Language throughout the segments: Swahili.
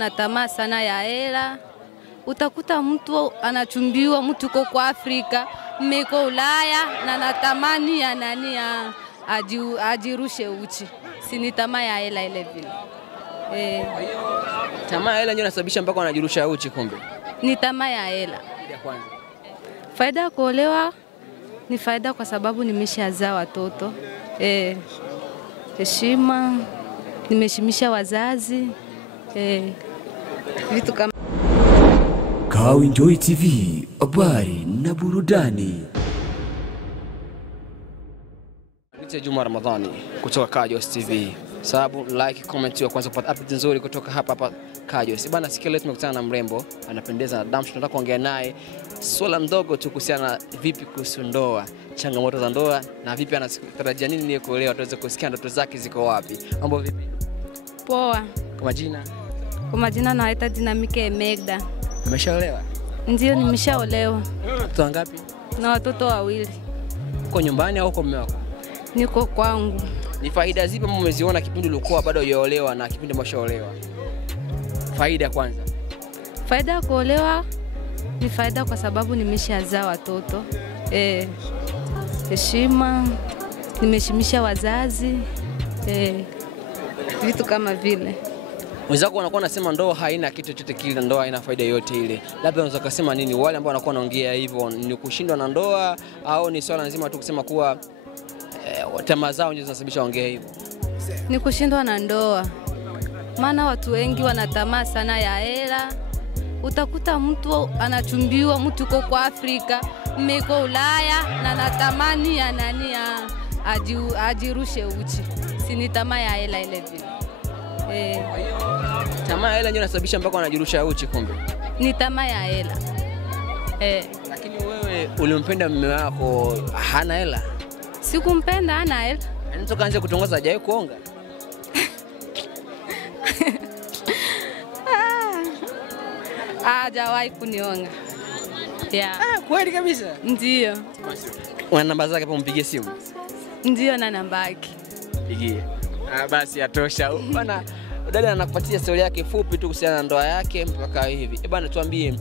Na tamaa sana ya hela. Utakuta mtu anachumbiwa, mtu uko kwa Afrika, mmeko Ulaya na natamani ya nani ya ajirushe uchi. Si ni tamaa ya hela ile vile. Tamaa ya hela ndio inasababisha mpaka wanajirusha uchi kumbe. Ni tamaa ya hela. Faida ya kuolewa ni faida kwa sababu nimeshazaa watoto. Heshima, nimeshimisha wazazi. Vitu kama Kawinjoy TV, habari na burudani. Nite Juma Ramadhani kutoka Kajos TV. Sababu like, comment wa kwanza kupata update nzuri kutoka hapa Kajos. Bana, sikia leo tumekutana na mrembo, anapendeza na damu, tunataka kuongea naye swala ndogo tu kuhusiana vipi kuhusu ndoa, changamoto za ndoa na vipi anatarajia nini ni kuolewa, tuweze kusikia ndoto zake ziko wapi. Mambo vipi? Poa. Kwa majina? Kwa majina naita Dinamike Megda. Umeshaolewa? Ndio, nimeshaolewa. Watoto wangapi? Na watoto wawili. Uko nyumbani au uko mume wako? Niko kwangu. Ni faida zipi mmeziona kipindi ulikuwa bado hujaolewa na kipindi umeshaolewa? Faida kwanza. Faida ya kuolewa ni faida kwa sababu nimeshazaa watoto. Heshima, nimeshimisha wazazi. Vitu kama vile. Wenzako wanakuwa nasema ndoa haina kitu chochote kile, ndoa haina faida yote ile. Labda unaweza kusema nini wale ambao wanakuwa wanaongea hivyo, ni kushindwa na ndoa au ni swala nzima tu kusema kuwa tamaa zao ndio zinasababisha waongee hivyo? Ni kushindwa na ndoa. Maana watu wengi wanatamaa sana ya hela. Utakuta mtu anachumbiwa, mtu uko kwa Afrika, mmeko Ulaya na natamani ya nani ya ajirushe uchi. Si ni tamaa ya hela ile vile. Tamaa ya hela ndio inasababisha mpaka wanajirusha uchi kumbe. Ni tamaa ya hela. Lakini wewe ulimpenda mume wako hana hela? Sikumpenda hana hela. Anatoka anze kutongoza hajawahi kuonga? Hajawahi kunionga. Kweli kabisa? Ndio. Una namba zake hapo, mpigie simu? Ndio, na namba yake. Pigie. Basi yatosha. Bana, dada anakupatia story yake fupi tu kuhusiana na ndoa yake mpaka hivi. Bana, tuambie,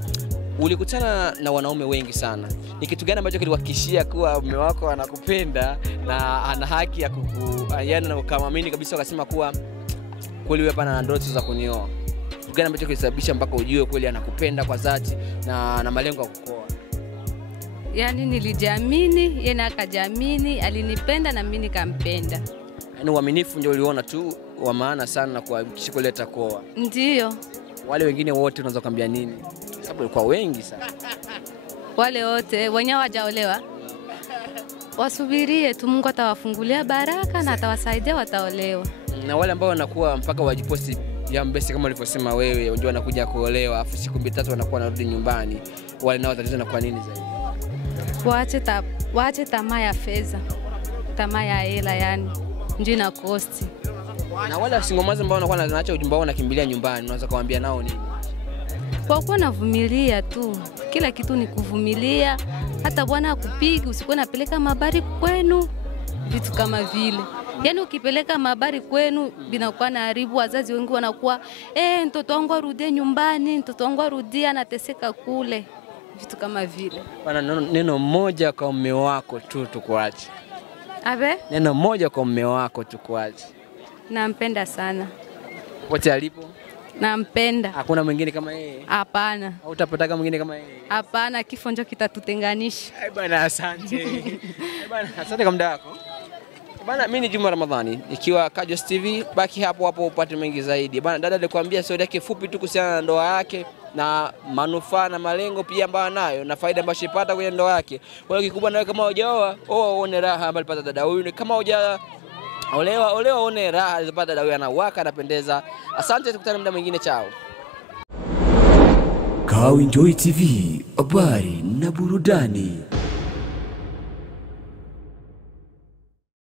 ulikutana na wanaume wengi sana. Ni kitu gani ambacho kilikuhakikishia kuwa mume wako anakupenda na ana haki ya yaani na ukamwamini kabisa ukasema kuwa kweli wewe hapa na ndoto za kunioa? Kitu gani ambacho kilisababisha mpaka ujue kweli anakupenda kwa dhati na malengo ya kukuoa? Yaani nilijiamini, yeye akajiamini, alinipenda na mimi nikampenda. Yaani uaminifu ndio uliona tu wa maana sana kwa kishikoleta kuoa. Ndio. Wale wengine wote unaweza kuambia nini? Sababu walikuwa wengi sana. Wale wote wenyewe hawajaolewa, wasubirie tu, Mungu atawafungulia baraka na atawasaidia, wataolewa. Na wale ambao wanakuwa mpaka wajiposti ya mbesi kama ulivyosema wewe, unajua wanakuja kuolewa afu siku 2-3 wanakuwa narudi nyumbani, wale nao tatizo na kwa nini zaidi? Waache tamaa ya fedha, tamaa ya hela, yani ndio ina cost. Na wale singomazi ambao wanakuwa wanaacha ujumbe wao nakimbilia nyumbani, unaweza kuambia nao nini? Kwa kuwa navumilia tu, kila kitu ni kuvumilia. Hata bwana akupigi usikuwe napeleka habari kwenu, vitu kama vile. Yaani ukipeleka habari kwenu binakuwa na haribu, wazazi wengi wanakuwa mtoto wangu arudie nyumbani, mtoto wangu arudie anateseka kule, vitu kama vile. Bana, neno moja kwa mume wako tu tukuache. Neno moja kwa mume wako tukuache. Nampenda sana. Pote alipo? Nampenda. Hakuna mwingine kama yeye? Hapana. Au utapataka mwingine kama yeye? Hapana, kifo ndio kitatutenganisha. Bana, asante. Bana, asante kwa muda wako. Bana, mimi ni Juma Ramadhani ikiwa Kajos TV, baki hapo hapo upate mengi zaidi. Bana, dada alikwambia story yake fupi tu kuhusiana na ndoa yake na manufaa na malengo pia ambayo nayo na faida ambayo shipata kwenye ndoa yake. Kwa hiyo kikubwa nawe kama hujaoa, uone raha ambayo alipata dada huyu. Kama olewa uone raha alizopata dada huyu, anawaka anapendeza. Asante, tukutane muda mwingine, chao. Kawinjoy TV, habari na burudani.